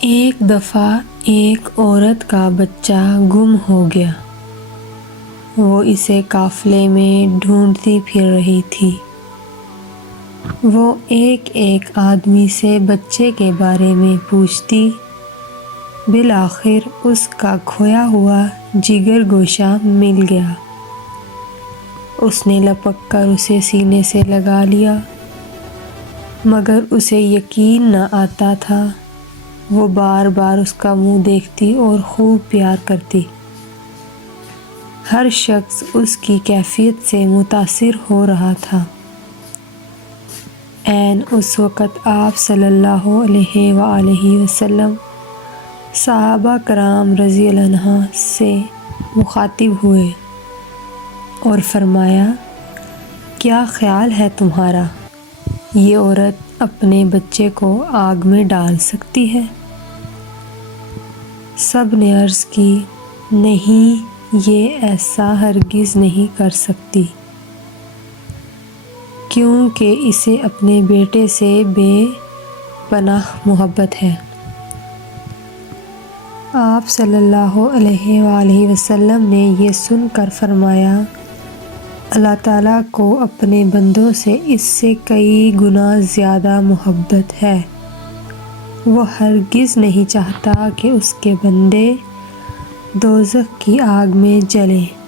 ایک دفعہ ایک عورت کا بچہ گم ہو گیا۔ وہ اسے قافلے میں ڈھونڈتی پھر رہی تھی۔ وہ ایک ایک آدمی سے بچے کے بارے میں پوچھتی، بالآخر اس کا کھویا ہوا جگر گوشہ مل گیا۔ اس نے لپک کر اسے سینے سے لگا لیا، مگر اسے یقین نہ آتا تھا۔ وہ بار بار اس کا منہ دیکھتی اور خوب پیار کرتی۔ ہر شخص اس کی کیفیت سے متاثر ہو رہا تھا۔ عین اس وقت آپ صلی اللہ علیہ وآلہ وسلم صحابہ کرام رضی اللہ عنہم سے مخاطب ہوئے اور فرمایا، کیا خیال ہے تمہارا؟ یہ عورت اپنے بچے کو آگ میں ڈال سکتی ہے؟ سب نے عرض کی، نہیں، یہ ایسا ہرگز نہیں کر سکتی، کیونکہ اسے اپنے بیٹے سے بے پناہ محبت ہے۔ آپ صلی اللہ علیہ وآلہ وسلم نے یہ سن کر فرمایا، اللہ تعالیٰ کو اپنے بندوں سے اس سے کئی گنا زیادہ محبت ہے۔ وہ ہرگز نہیں چاہتا کہ اس کے بندے دوزخ کی آگ میں جلیں۔